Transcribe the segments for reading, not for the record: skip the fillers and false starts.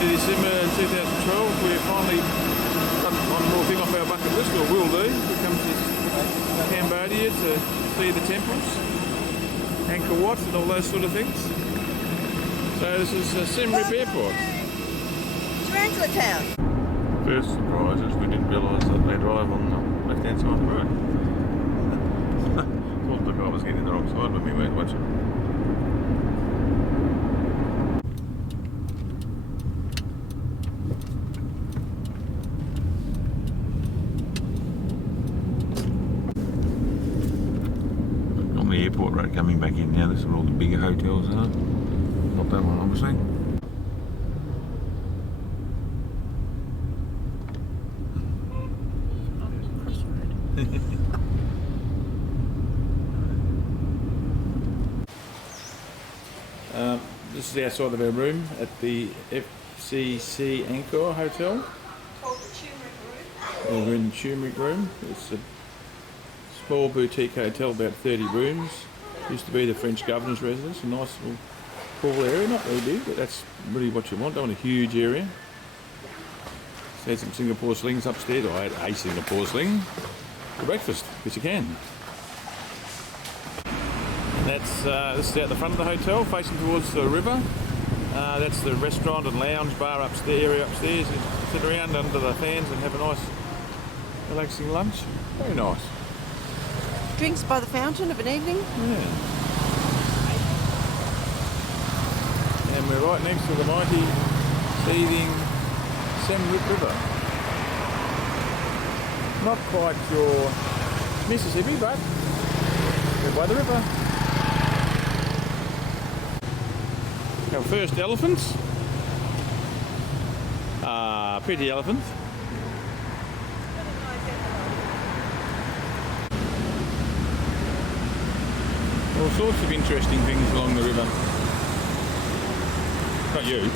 to December 2012, we finally got one more thing off our bucket list, or will do. We come to Cambodia to see the temples, Angkor and all those sort of things. So this is Siem Reap Airport. Tarantula Town. First surprise is we didn't realise that they drive on the left-hand side of the road. Thought the guy was getting the wrong side, but we weren't watching. On the airport road coming back in now, this is where all the bigger hotels are. Not that one, obviously. This is outside of our room at the FCC Angkor Hotel. Called the turmeric room. We're in the turmeric room. It's a small boutique hotel, about 30 rooms. Used to be the French governor's residence, a nice little cool area, not really big, but that's really what you want. Don't want a huge area. So had some Singapore slings upstairs. I had a Singapore sling for breakfast, because you can. That's this is out the front of the hotel, facing towards the river. That's the restaurant and lounge bar upstairs, area upstairs. You sit around under the fans and have a nice, relaxing lunch. Very nice. Drinks by the fountain of an evening. Yeah. And we're right next to the mighty, seething Siem Reap River. Not quite your Mississippi, but we're by the river. Our first elephants. Pretty elephant. All sorts of interesting things along the river. Not you.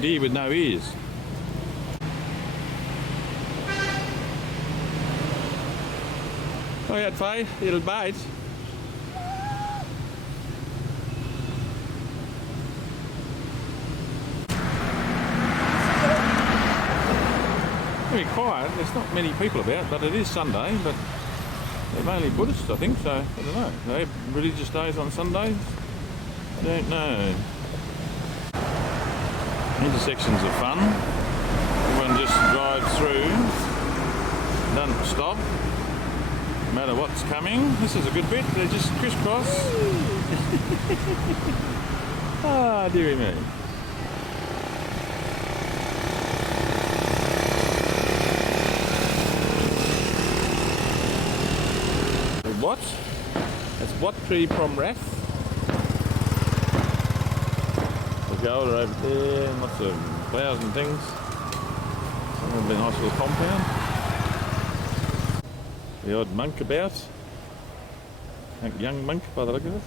Deer with no ears. Oh yeah, Faye, it'll bite. Very quiet, there's not many people about, but it is Sunday, but they're mainly Buddhists, I think, so I don't know. They have religious days on Sundays? I don't know. Intersections are fun. Everyone just drives through, doesn't stop, no matter what's coming. This is a good bit, they just crisscross. Ah, dearie me. What? That's what tree from Wrath? Gold over there, lots of flowers and things. Some of them a nice little compound. The odd monk about. Young monk by the look of it.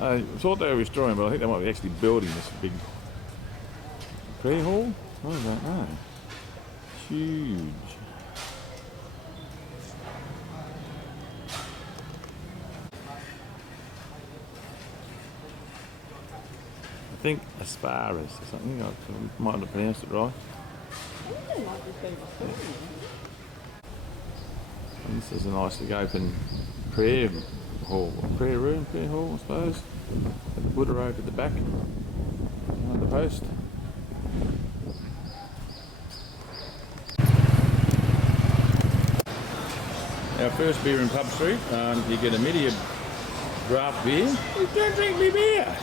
I thought they were restoring, but I think they might be actually building this big prayer hall. I don't know. Huge. I think asparagus or something, I might have pronounced it right. And this is a nice big open prayer hall, prayer room, prayer hall I suppose. With the Buddha over at the back, behind the post. Our first beer in Pub Street, you get a medium draft beer. You don't drink me beer!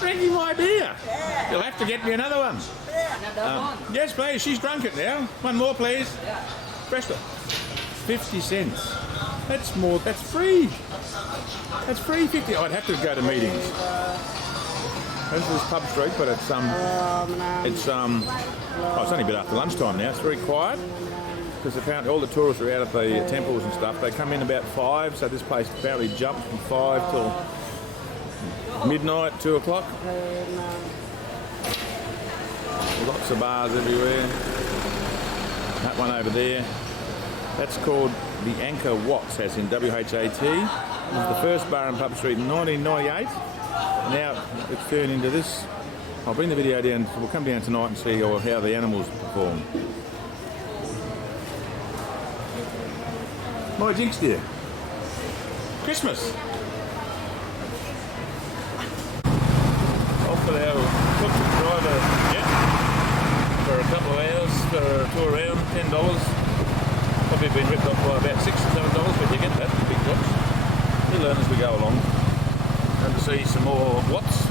Drinking my beer. Yeah. You'll have to get me another one. Yeah. Yes, please. She's drunk it now. One more, please. Yeah. Fresh one. 50 cents. That's more. That's free. That's free. 50. I'd have to go to meetings. This is Pub Street, but it's only a bit after lunchtime now. It's very quiet. because apparently all the tourists are out at the temples and stuff. They come in about 5, so this place apparently jumps from 5 till midnight, 2 o'clock. Lots of bars everywhere. That one over there, that's called the Angkor Wat, as in W-H-A-T. It was the first bar in Pub Street in 1998. Now it's turned into this. I'll bring the video down, we'll come down tonight and see how the animals perform. My jinx dear. Christmas! Off with our cook driver jet for a couple of hours for a tour around, $10. Probably been ripped off by about $6 or $7, but you get that, big drops. We learn as we go along. And to see some more Watts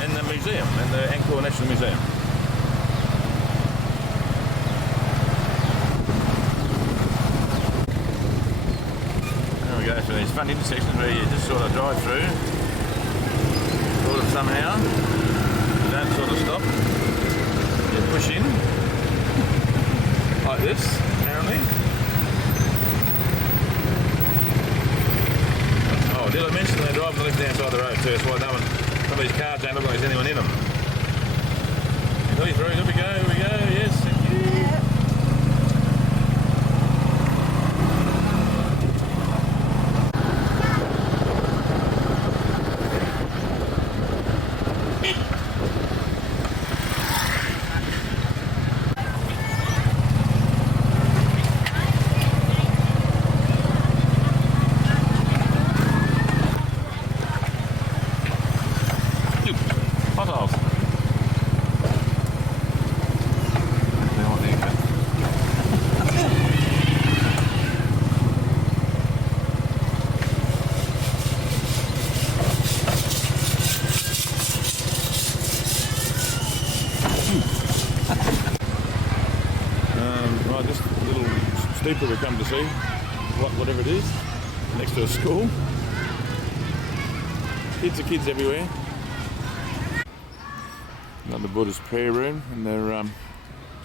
and the museum, and the Angkor National Museum. There we go, so these fun intersections where you just sort of drive through, sort of somehow, you don't sort of stop, you push in, like this, apparently. Oh, did I mention they're driving the left-hand side of the road too, that's why no one, some of these cars don't look like there's anyone in them. Here we go, yes, thank you. Potholes. Right, just a little steeple we come to see, whatever it is, next to a school. Kids are kids everywhere. Another Buddhist prayer room, and there,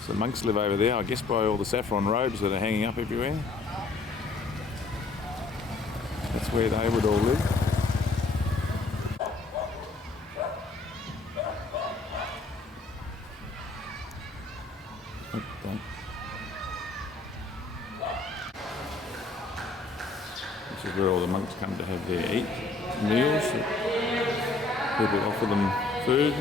some monks live over there, I guess by all the saffron robes that are hanging up everywhere. That's where they would all live. This is where all the monks come to have their meals. People offer them food.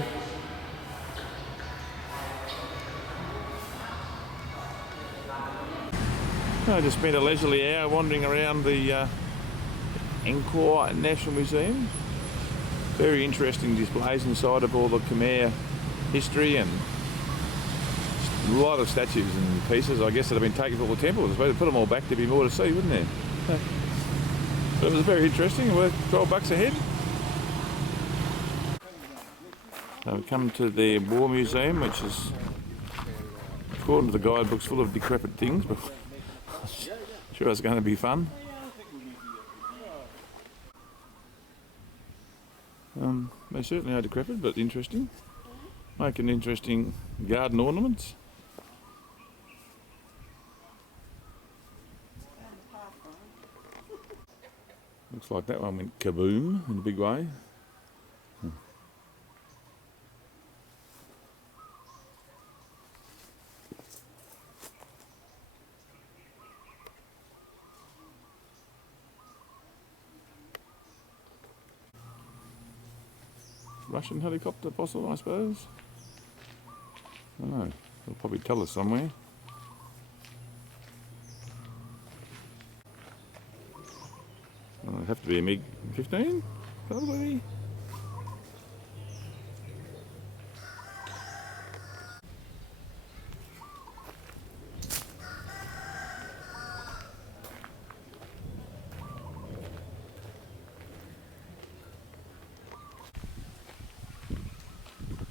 I just spent a leisurely hour wandering around the Angkor National Museum. Very interesting displays inside of all the Khmer history and a lot of statues and pieces, I guess, that have been taken from all the temples. I suppose to put them all back, there'd be more to see, wouldn't there? But it was very interesting, worth $12 a head. So we come to the War Museum, which is, according to the guidebooks, full of decrepit things, but sure it's going to be fun. They certainly are decrepit, but interesting. Making interesting garden ornaments. Looks like that one went kaboom in a big way. Russian helicopter fossil, I suppose. I don't know. They'll probably tell us somewhere. It'd have to be a MiG-15, probably.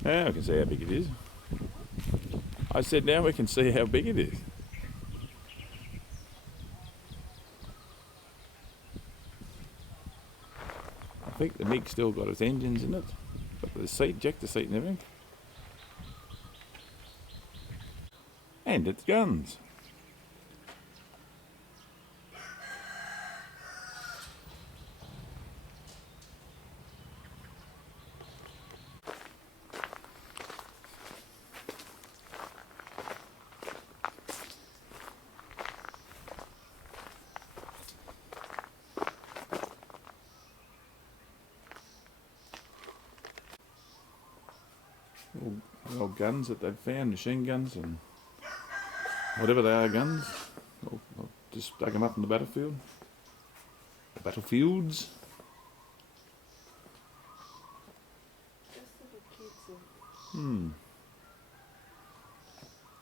Now we can see how big it is. I said now we can see how big it is. I think the MiG's still got its engines in it. Got the seat, ejector seat and everything. And it's guns. The old guns that they've found, machine guns and whatever they are guns. I'll just dug them up in the battlefield. The battlefields.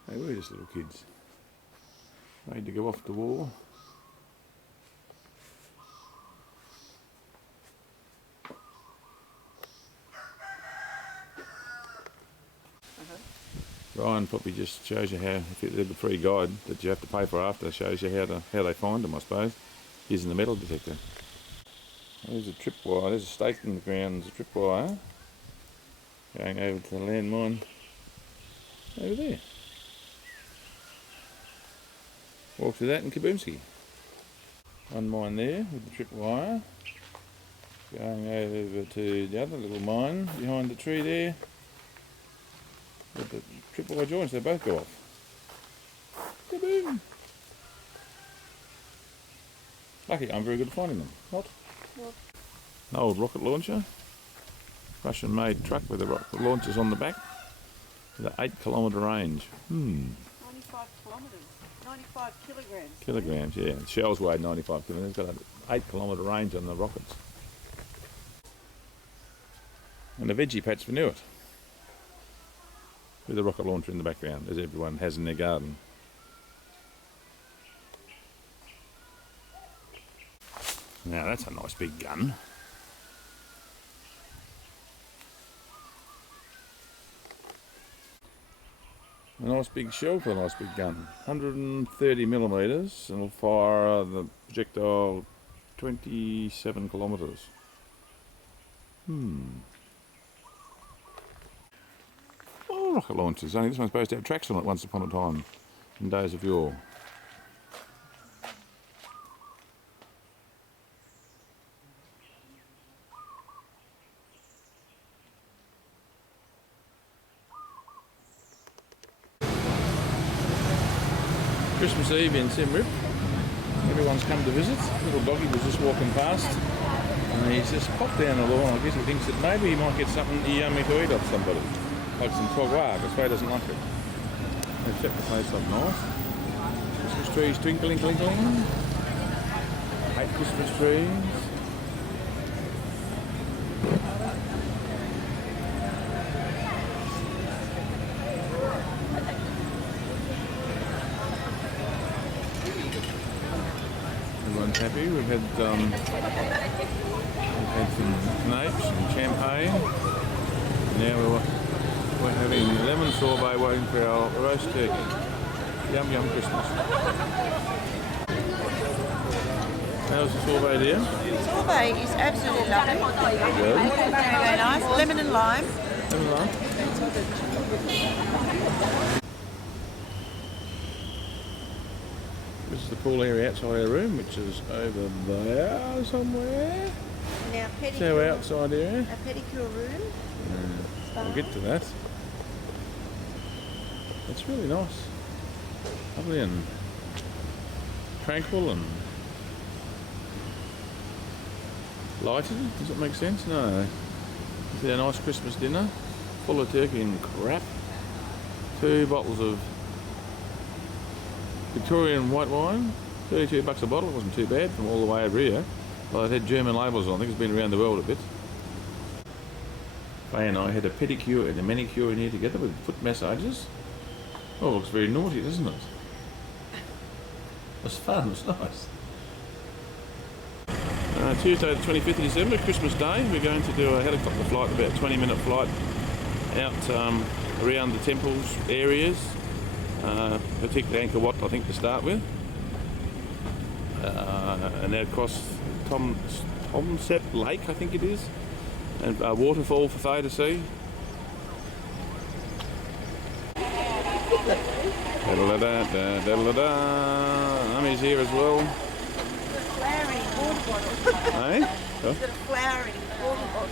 They were just little kids. Made to go off to war. Ryan probably just shows you how, if you did the free guide that you have to pay for after, shows you how they find them, I suppose, using the metal detector. There's a tripwire, there's a stake in the ground, there's a tripwire going over to the landmine over there. Walk through that in Kaboomski. One mine there with the tripwire going over to the other little mine behind the tree there. With the tripwire joints, they both go off. Kaboom! Lucky I'm very good at finding them. What? An old rocket launcher. Russian-made truck with the rocket launchers on the back. With an 8-kilometre range. 95 kilometres. 95 kilograms. Kilograms, yeah. The shells weigh 95 kilograms. It's got an 8-kilometre range on the rockets. And a veggie patch for Newitt. With a rocket launcher in the background, as everyone has in their garden. Now that's a nice big gun. A nice big shell for a nice big gun. 130 millimetres and will fire the projectile 27 kilometres. Rocket launchers, only this one's supposed to have tracks on it once upon a time, in days of yore. Christmas Eve in Siem Reap. Everyone's come to visit. Little doggy was just walking past and he's just popped down the lawn. I guess he thinks that maybe he might get something yummy to eat off somebody. Like some foie gras, because Faye doesn't like it. They've set the place up nice. Christmas trees twinkling, twinkling. I hate Christmas trees. Everyone's happy. We've had some napes and champagne. Now we're having lemon sorbet waiting for our roast turkey. Yum yum Christmas. How's the sorbet, dear? Sorbet is absolutely lovely. Good. Very nice. Lemon and lime. Lemon and lime. This is the pool area outside our room, which is over there somewhere. Now It's our outside area. A pedicure room. We'll get to that. It's really nice. Lovely and tranquil and lighted. Does it make sense? No. It's our nice Christmas dinner. Full of turkey and crap. 2 bottles of Victorian white wine. $32 a bottle. It wasn't too bad from all the way over here. Well, it had German labels on. I think it's been around the world a bit. Faye and I had a pedicure and a manicure in here together with foot massages. Oh, it looks very naughty, doesn't it? It's fun, it's nice. Tuesday the 25th of December, Christmas Day, we're going to do a helicopter flight, about a 20-minute flight out around the temples areas, particularly Angkor Wat, I think, to start with. And then across Tomsep Lake, I think it is, and a waterfall for Faye to see. Ammy's here as well. Flowering water bottle. Hey? Oh. It's got a flowering water bottle.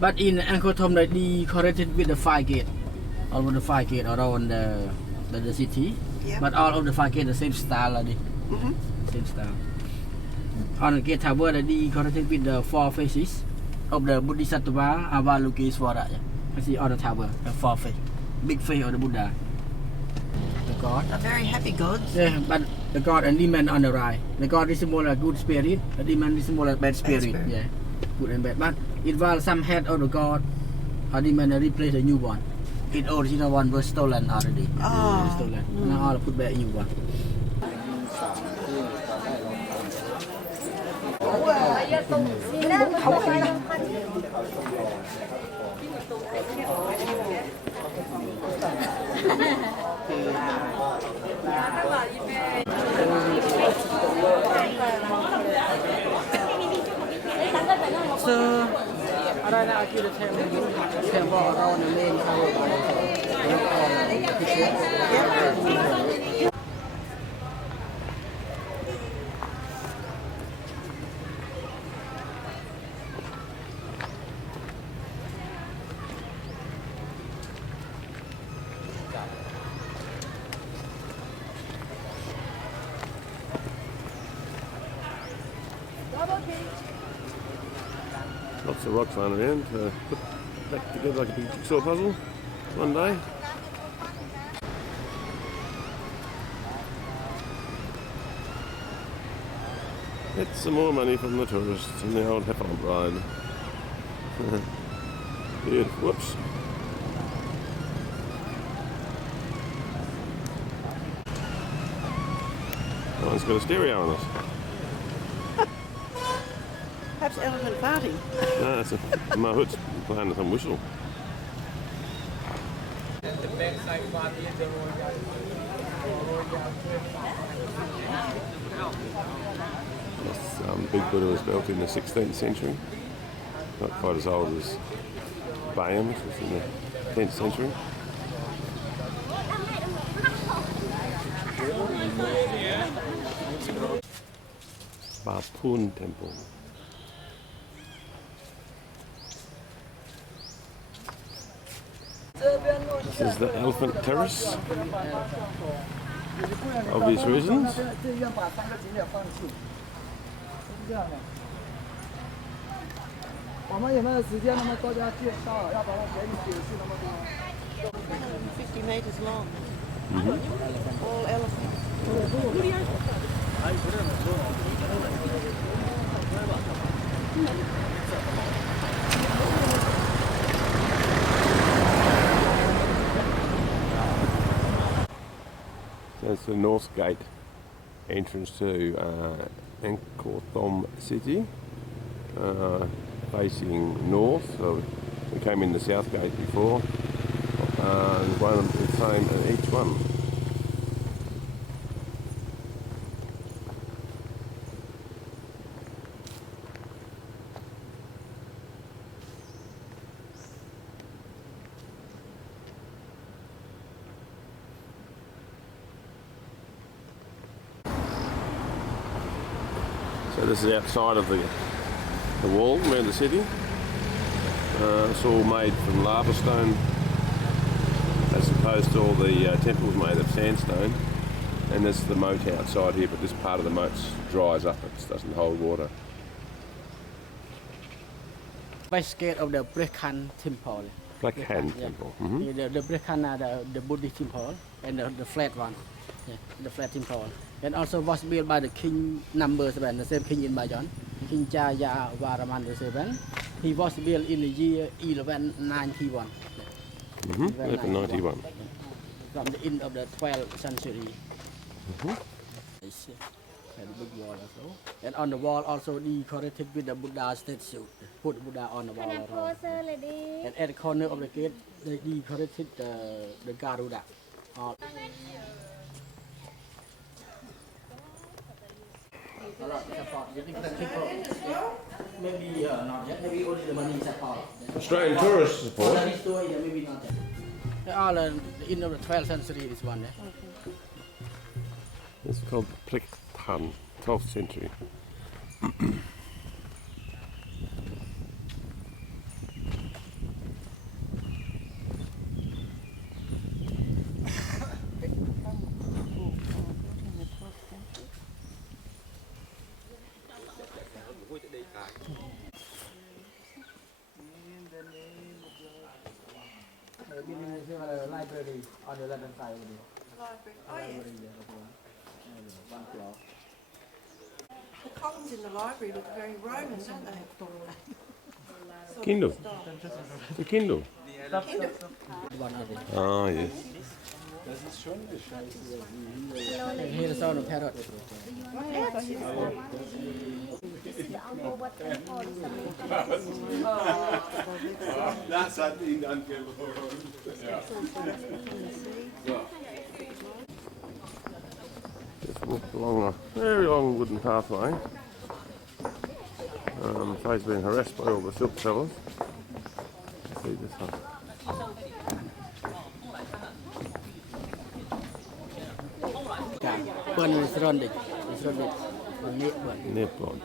But in Angkor Thom, they decorated with the fire gate, all of the fire gate around the city. Yeah. But all of the fire gate the same style, same style. On the gate tower, they decorated with the four faces of the Bodhisattva, Avalokiteshvara. You see on the tower, the four face, big face of the Buddha. god. A very happy gods. Yeah, but the god and demon on the right. The god is more like good spirit. The demon is more like bad spirit. spirit. Yeah, good and bad. But it was some head of the god. A demon replace a new one. It original one was stolen already. Oh. Stolen. Now all put back new one. So, ở đây là kia thêm bò rau này lên sau Lots of rocks lying around to put back together like a big jigsaw puzzle one day. Get some more money from the tourists in the old Heffalump ride. Beautiful. Whoops. That one's got a stereo on it. Perhaps elephant farting. No, that's a Mahut's playing some whistle. This big Buddha was built in the 16th century. Not quite as old as Bayam, which was in the 10th century. Bapun Temple. This is the Elephant Terrace. Obvious reasons. $50 meters long. All elephants. That's the north gate entrance to Angkor city, facing north. So we came in the south gate before. There's one the same at each one. So this is outside of the wall around the city. It's all made from lava stone, as opposed to all the temples made of sandstone. And this is the moat outside here, but this part of the moat dries up, it doesn't hold water. West gate of the Brekhan temple. Black Hand Temple. Mm-hmm. The Brekhan are the Buddhist temple and the flat one. Yeah, the flat temple. And also was built by the king number 7, the same king in Bayon, King Jaya Varaman VII. He was built in the year 1191. Mm-hmm. 1191. From the end of the 12th century. Mm-hmm. And the big wall also. And on the wall also decorated with the Buddha statue. Put Buddha on the wall. And at the corner of the gate, they decorated the Garuda. A lot of support. You think that people maybe not yet, maybe only the money support. Australian tourist support. Maybe not yet. All the end of the 12th century is one there. It's called Plek Tan, 12th century. Library on the left hand side. Library. Oh, yeah. One floor. The columns in the library look very Roman, don't they? Sort of Kindle. style. The Kindle. Kindle. One other. Oh, yes. Here is sound of parrot. This is the Angkor temple. That's at in Angkor. Just walked along a very long wooden pathway. Faye's been harassed by all the silk sellers. See this one. One is surrounded. It's surrounded. The net one. Nepal.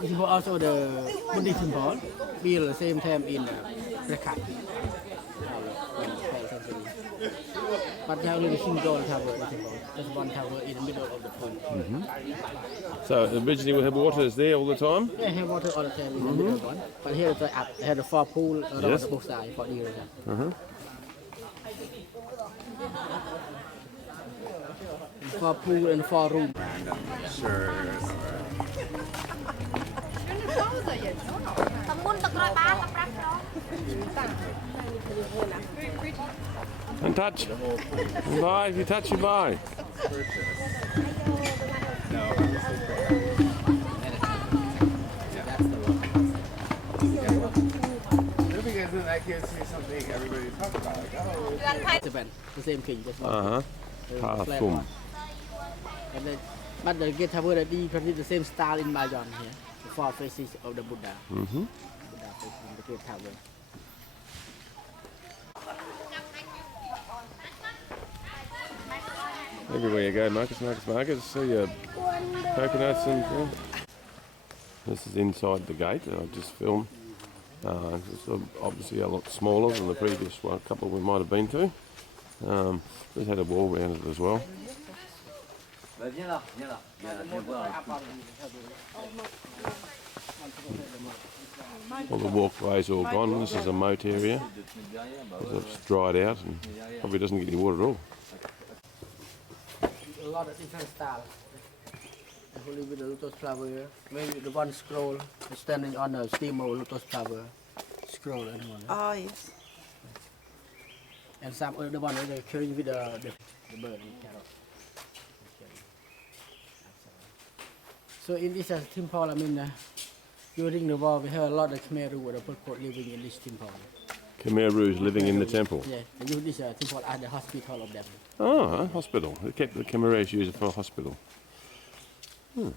This is also the Buddhist temple, built the same time in recommened. But now the single tower is just one tower in the middle of the pool. So originally we had waters there all the time? Yeah, have water all the time in the middle one. But here it's up, had a 4 pool around Yes. the both sides for the area. 4 pool and 4 room. And touch. Bye. If you touch, you buy. Because then I can see something everybody talks about. Like, oh, Japan, the same king, just one. Ah, flat Sum. one. And then, but the gate tower that is the same style in Bayon here. The 4 faces of the Buddha. Buddha facing the gate tower. Everywhere you go, Marcus, see your coconuts and this is inside the gate that I've just filmed. It's obviously a lot smaller than the previous one, couple we might have been to. We've had a wall around it as well. All the walkways all gone. This is a moat area. It's dried out and probably doesn't get any water at all. A lot of different styles. Only with the lotus flower, maybe the one scroll standing on a steamer lotus flower scroll and one. Oh, yes. And some other one they're carrying with the bird and carrot. So in this temple, I mean, during the war, we have a lot of Khmer who were living in this temple. Khmer Rouge living in the temple. Yeah, they use this temple as the hospital of them. Oh, a hospital. They kept the Khmer Rouge use it for a hospital. When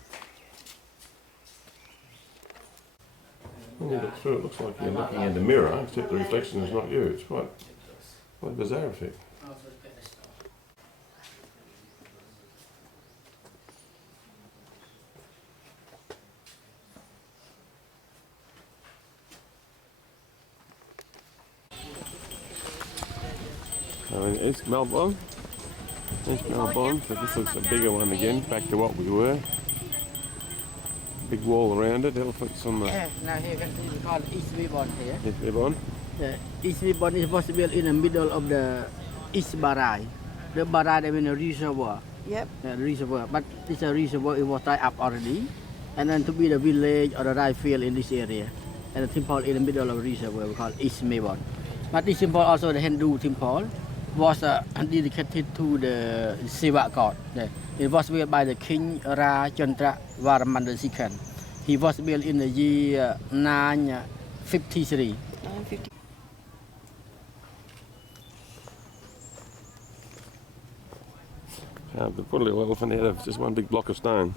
you look through, it looks like you're looking in the mirror, except the reflection is not you. It's quite a bizarre effect. In East Melbourne, so this looks a bigger one again, back to what we were. Big wall around it, elephants on the Yeah, now here we call East Melbourne here. East Melbourne. East Melbourne is possible in the middle of the East Barai. The Barai, I mean a reservoir. Yep. The reservoir, but this reservoir it was tied up already, and then to be the village or the rice field in this area, and the temple in the middle of the reservoir we call East Melbourne. But this temple also the Hindu temple was dedicated to the Siva god. It was built by the King Rajendra Varaman II. He was built in the year 953. 950. They put a little elephant out of just one big block of stone.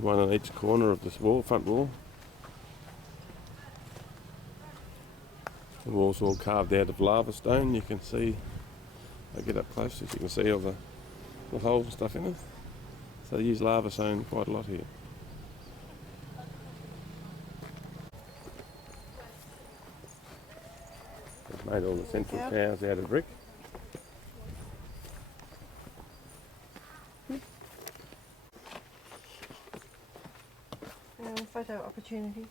One on each corner of this wall, front wall. The wall's all carved out of lava stone. You can see, I get up close, you can see all the holes and stuff in it. So they use lava stone quite a lot here. They've made all the central towers out of brick. Photo opportunity.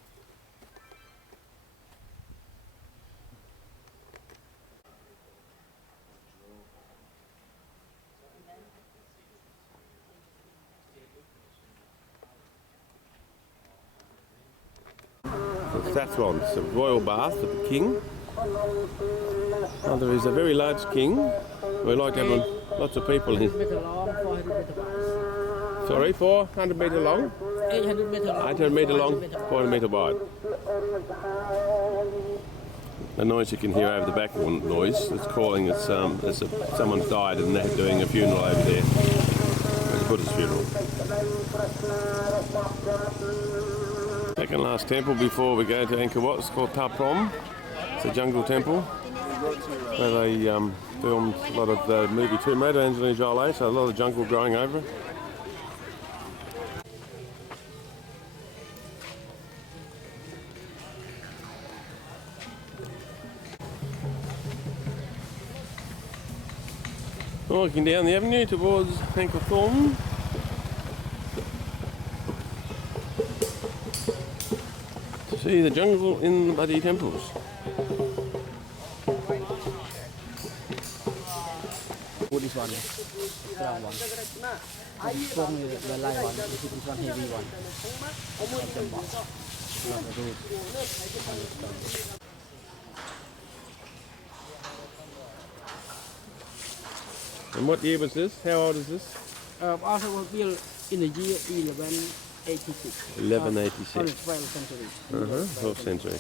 saffron. It's a royal bath for the king. There is a very large king. We like to have lots of people in. 100 meter long, 400 meter wide. Sorry, 400 metre long? 800 meter long. 800 metre long, 400 400 metre wide. The noise you can hear over the background noise, it's calling, someone's died and they're doing a funeral over there. It's a Buddhist funeral. Second last temple before we go to Angkor. It's called Ta Prohm. It's a jungle temple where they filmed a lot of the movie Tomb Raider, Angelina Jolie, so a lot of jungle growing over it. Walking down the avenue towards Angkor. See the jungle in the bloody temples. What is one? Strong one. Strong is the light one. This is one heavy one. Of the box. Not the root. And what year was this? How old is this? Also was built in the year 1186. 1186. 12th century. 12th century.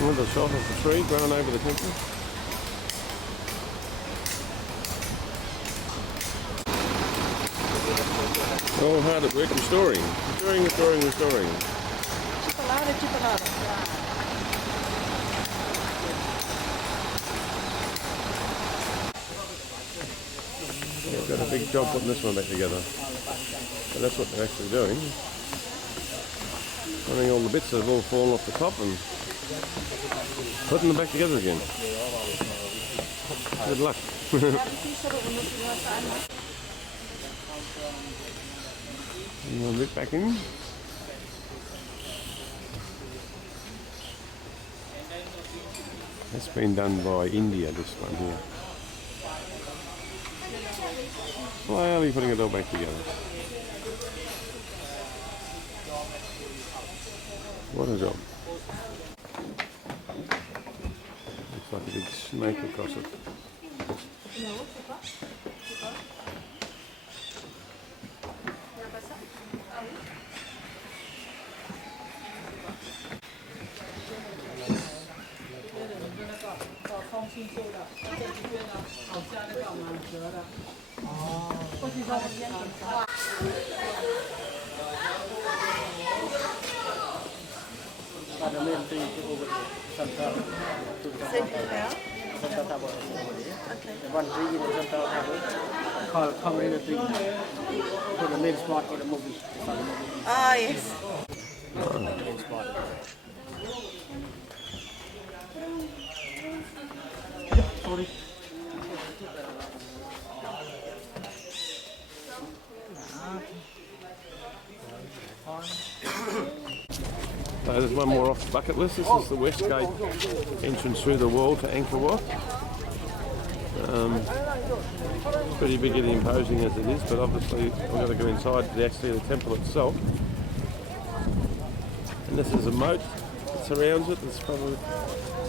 Another shot of the tree growing over the temple. All hard at work restoring. Restoring. They've got a big job putting this one back together. But that's what they're actually doing. Running all the bits that have all fallen off the top and putting them back together again. Good luck. And we'll look back in. That's been done by India, this one here. Why are we putting it all back together? What a job. Looks like a big snake across it. The main thing over here. Central Tower. The one tree in the Central Tower called Community Tree. For the main spot for the movie. Ah, yes. The main spot. Sorry. So there's one more off the bucket list. This is the west gate entrance through the wall to Angkor. Pretty big and imposing as it is, but obviously we've got to go inside to actually the temple itself. And this is a moat that surrounds it. It's probably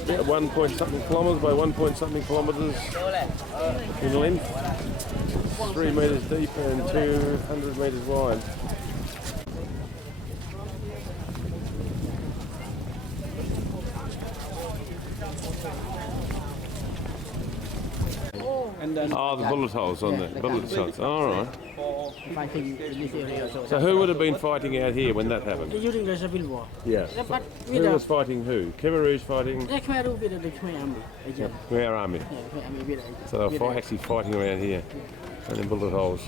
about 1 point something kilometres by 1 point something kilometres in length. It's 3 metres deep and 200 metres wide. And then Oh, the bullet holes on there. Bullet shots. All right. fighting in this area. So who would have been fighting out here when that happened? During the Civil War. Yeah. But Who with was fighting who? Khmer fighting the Khmer with the Khmer army. Again. Khmer army. Yeah, Khmer army with So they were actually fighting around here and in bullet holes.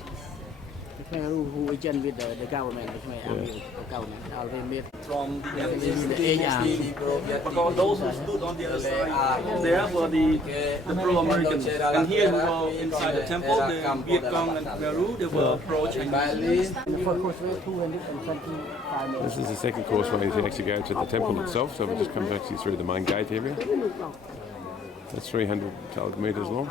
the Peru who agent with the government, which may army of government. Always made From the HR. because those who stood on the other side there were the pro-Americans. And here we go inside the temple, the Viet Cong and Peru, they were pro-Chinese. The first course was 225 minutes. This is the second course way to actually go to the temple itself, so it just comes actually through the main gate area. That's 300 metres long.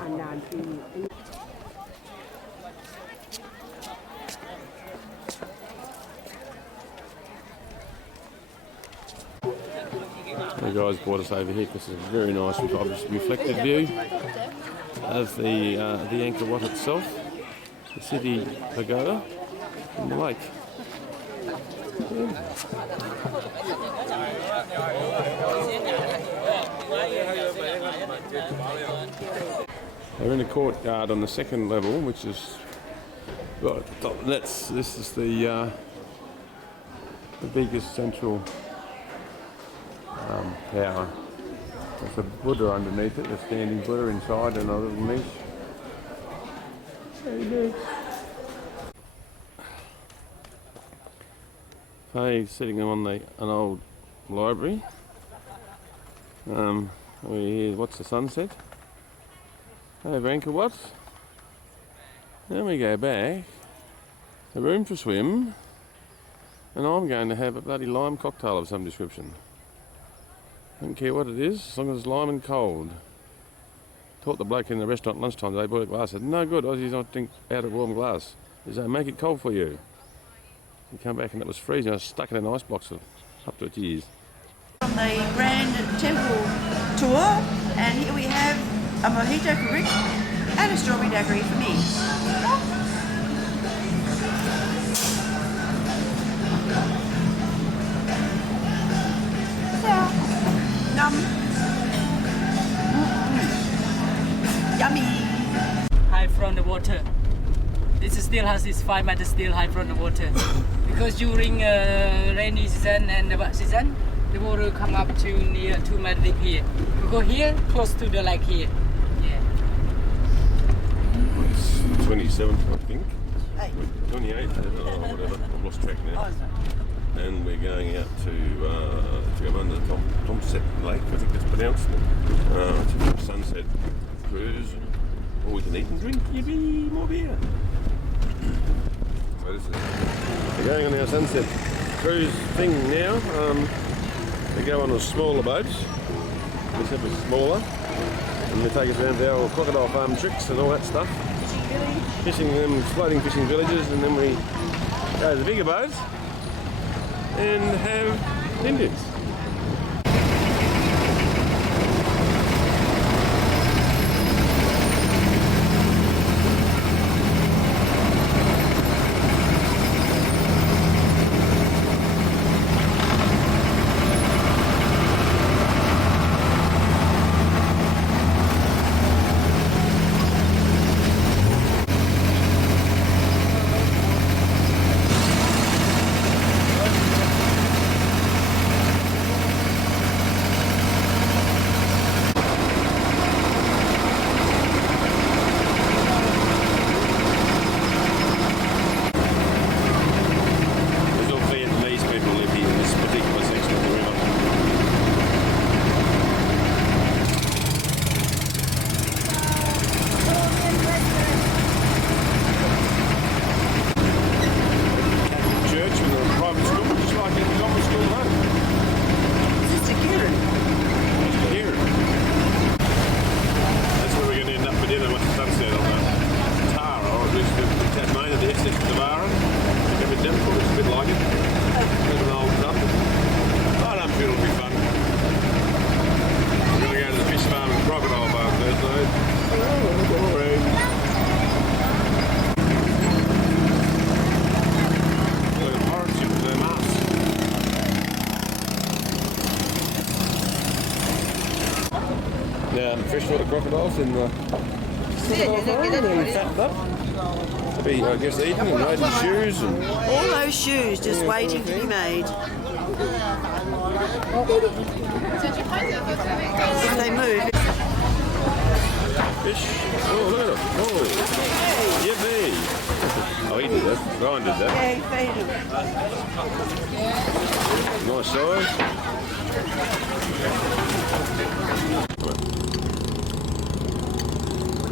The guys brought us over here because it's a very nice reflected view of the Angkor Wat itself, the city pagoda, and the lake. They're in the courtyard on the second level, which is right at the top. This is the biggest central tower. There's a Buddha underneath it, a standing Buddha inside in a little niche. Very nice. Faye sitting on an old library. We watch the sunset over Angkor Wat. Then we go back, a room for swim, and I'm going to have a bloody lime cocktail of some description. Don't care what it is, as long as it's lime and cold. Taught the bloke in the restaurant lunchtime, they bought a glass. I said, no good, Aussies don't drink out of warm glass. He said, make it cold for you. He came back and it was freezing. I was stuck in an ice box for up to its ears. On the Grand Temple tour, and here we have a mojito for Rick and a strawberry daiquiri for me. Yummy. High from the water. This still has its 5 meters still high from the water. Because during rainy season and the wet season, the water come up to near 2 meters deep here. We go here, close to the lake here. Yeah. It's 27th, I think. 28th, whatever. I've lost track now. And we're going out to go under the Tomset Lake, I think that's pronounced. To a sunset cruise, or we can eat and drink. Yippee, more beer. So this is, we're going on our sunset cruise thing now. We go on a smaller boat. This one is smaller, and they take us around to our crocodile farm tricks and all that stuff. Fishing them, floating fishing villages, and then we go to the bigger boat and have Indians. Freshwater crocodiles in the crocodile farm, they're fattened up to be, I guess, eaten and made in shoes. And All those shoes just waiting to be made. If they move. fish. Oh, look at them. Oh, yippee. Oh, he did that. Ryan did that. Yeah, he feed them. Nice size.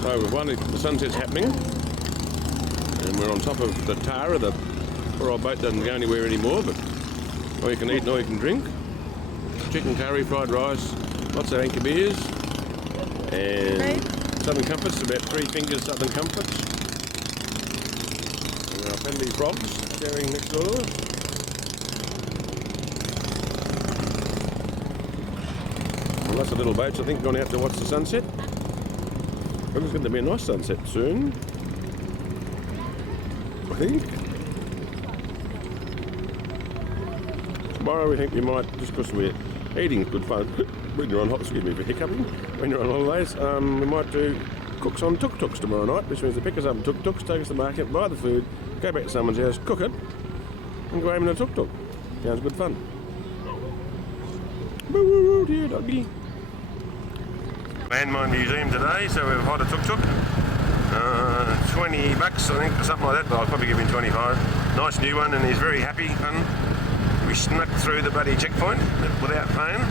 So we've won it. The sunset's happening, and we're on top of the Tara. The poor old boat doesn't go anywhere anymore, but all you can eat and all you can drink. Chicken curry, fried rice, lots of Angkor beers, and Southern Comforts, about 3 fingers Southern Comforts. And our family frogs sharing next door. And lots of little boats, I think, gone out to watch the sunset. I think it's going to be a nice sunset soon, I think. Tomorrow we think we might, just because we're eating's good fun, when you're on, excuse me for hiccuping, when you're on holidays, we might do cooks on tuk-tuks tomorrow night, which means they pick us up in tuk-tuks, take us to the market, buy the food, go back to someone's house, cook it, and go home in a tuk-tuk. Sounds good fun. Woo-woo-woo, dear doggy. Landmine Museum today, so we've hired a tuk-tuk. $20 I think, something like that, but I'll probably give him 25. Nice new one, and he's very happy. We snuck through the bloody checkpoint without paying.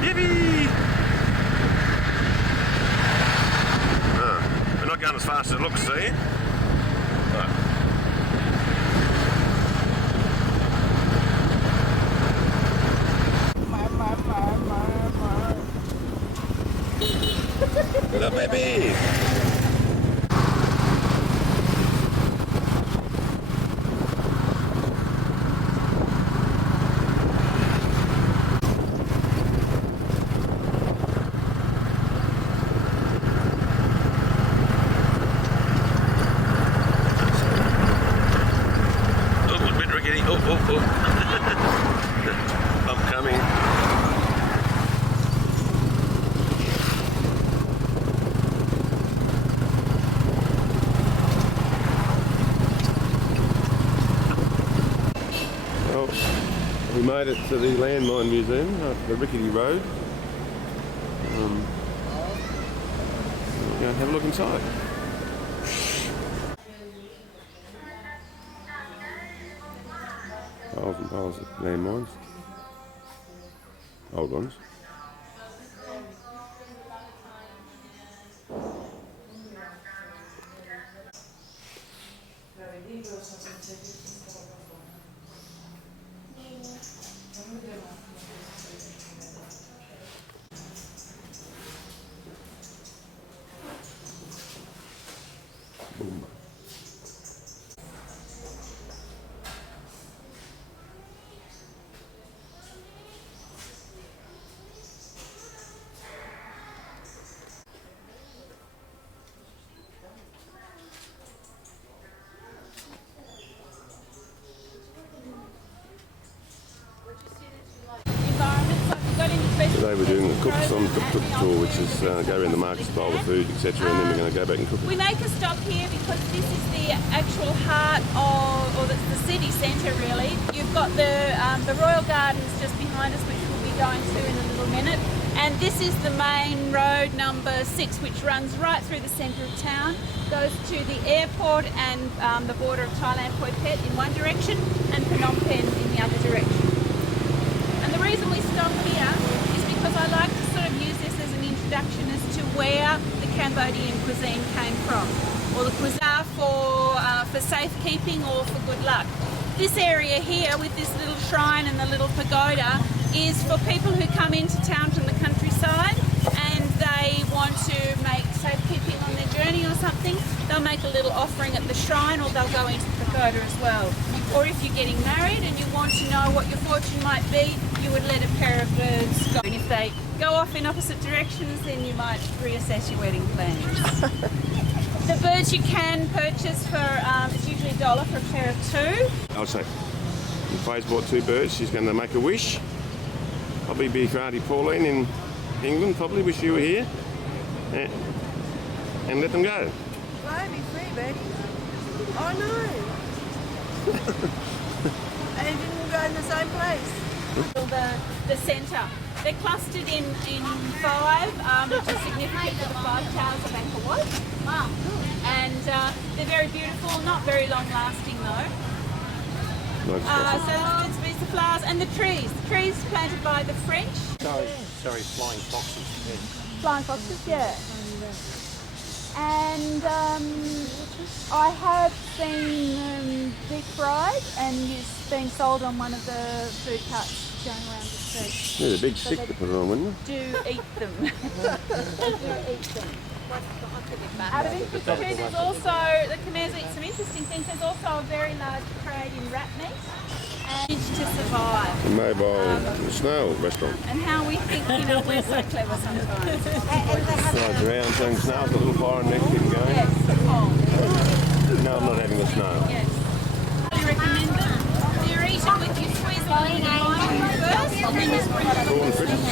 Yippee! We're not going as fast as it looks, see? Good up, baby! I'm coming. Well, we made it to the Landmine Museum, the rickety road. We're going to have a look inside. Piles and piles of landmines. Old ones. Boom. Today we're doing the cooks on tuk-tuk tour, which is go around the markets, buy all the food, etc., and then we're going to go back and cook it. We make a stop here because this is the actual heart of, or the city centre really. You've got the Royal Gardens just behind us, which we'll be going to in a little minute. And this is the main road number 6, which runs right through the centre of town, goes to the airport and the border of Thailand, Phuket in one direction, and Phnom Penh in the other direction. And the reason we stop here is because I like to sort of use this as an introduction as to where the Cambodian cuisine came from, or the cuisine for safekeeping or for good luck. This area here with this little shrine and the little pagoda is for people who come into town from the countryside and they want to make safekeeping on their journey or something. They'll make a little offering at the shrine, or they'll go into the pagoda as well. Or if you're getting married and you want to know what your fortune might be, you would let a pair of birds go. And if they go off in opposite directions, then you might reassess your wedding plans. The birds you can purchase for, it's usually $1 for a pair of 2. I'll say, Faye's bought 2 birds. She's going to make a wish. Probably be for Auntie Pauline in England, probably wish you were here. Yeah. And let them go. Fly me free, baby. Oh no! And it didn't go in the same place. The centre. They're clustered in 5, which is significant for the 5 towers of Angkor. Wow. And they're very beautiful, not very long lasting snow. Like So that's good space, the flowers and the trees. Trees planted by the French. Sorry, flying foxes. Flying foxes, yeah. And I have seen deep fried and being sold on one of the food carts going around the street. yeah, a big stick to put it on, wouldn't you? Do eat them. Do eat them. Out of interest too, there's also, the Khmer's eat some interesting things. There's also a very large trade in rat meat and to survive. A mobile snail restaurant. And how we think, we're so clever sometimes. Rides around selling snails, got a little fire neck getting going. Yes, oh. No, I'm not having a snail. Yes. I recommend them. You eat it with you squeeze the lime first, and then you sprinkle it Corn on fritters.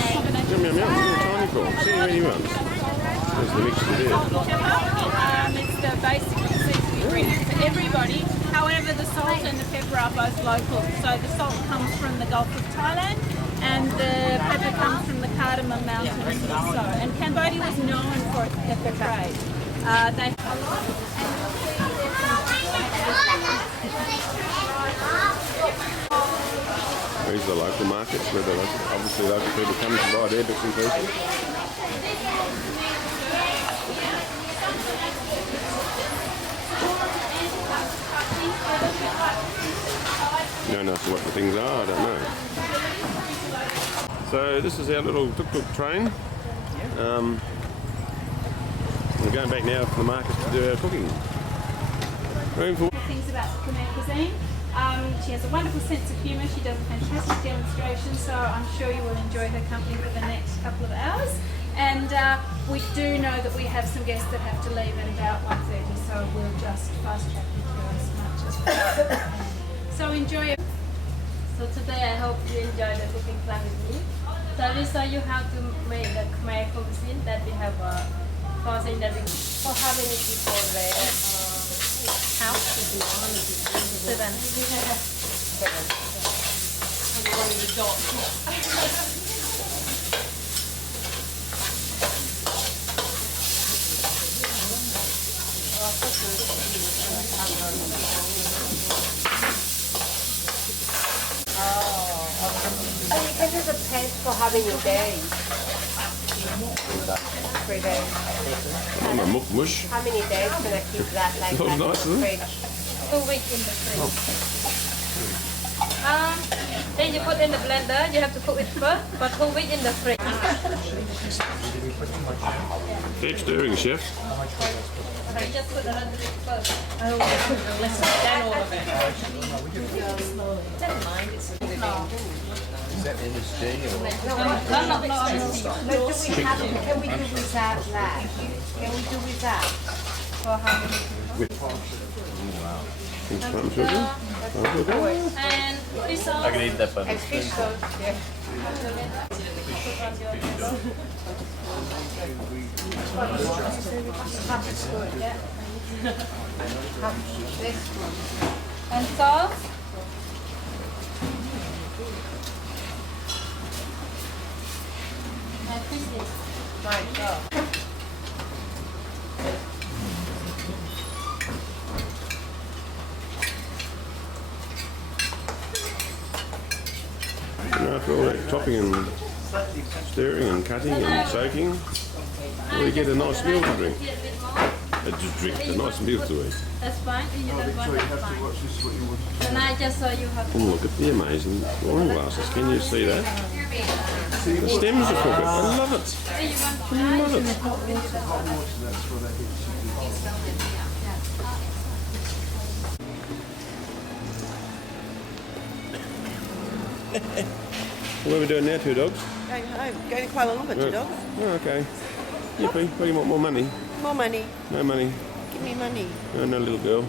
Yum, yum, yum. Little tiny corn. See where you want. There's the mixture there. It's the basic seasoning ingredient for everybody. However, the salt and the pepper are both local. So the salt comes from the Gulf of Thailand and the pepper comes from the Cardamom Mountains also. And Cambodia was known for its pepper trade. These are the local markets where the obviously local people come to buy their bits and pieces. You don't know what the things are, I don't know. So this is our little tuk-tuk train. We're going back now to the markets to do our cooking. Room for things about the Khmer cuisine. She has a wonderful sense of humour. She does a fantastic demonstration, so I'm sure you will enjoy her company for the next couple of hours. And we do know that we have some guests that have to leave at about 1:30, so we'll just fast track you through as much as possible. So enjoy it. So today I hope you enjoy the cooking class with me. So I will show you how to make the Khmer cuisine that we have first in the for how many people there? House. 7. Oh, you can use a pan for having your day. 3 days. I'm a muk mush. How many days can I keep that like Looks that nice, in the isn't it? fridge? 2 weeks in the fridge. Then you put in the blender. You have to cook it first, but 2 weeks in the fridge. Keep stirring, chef. So you just put a little bit first. Then all of it. Is that MSG or? No, do we have, can we do without that? Can we do without? For how many? And fish sauce. I can eat that, but And fish sauce, yeah. Half is good, yeah. Half this one. And salt. And fish stick. My God. And after all that chopping and stirring and cutting and soaking, we get a nice meal to drink. Just drink, a nice meal to eat. That's fine. You don't want that's fine. Then I just show you how to. Oh, look at the amazing wine glasses. Can you see that? The stems are crooked. I love it. I love it. What are we doing now, two dogs? Going home. Going to Kuala Lumpur, 2 dogs. Oh, okay. Yippee. What do you want? More money? More money. No money. Give me money. No, no, little girl.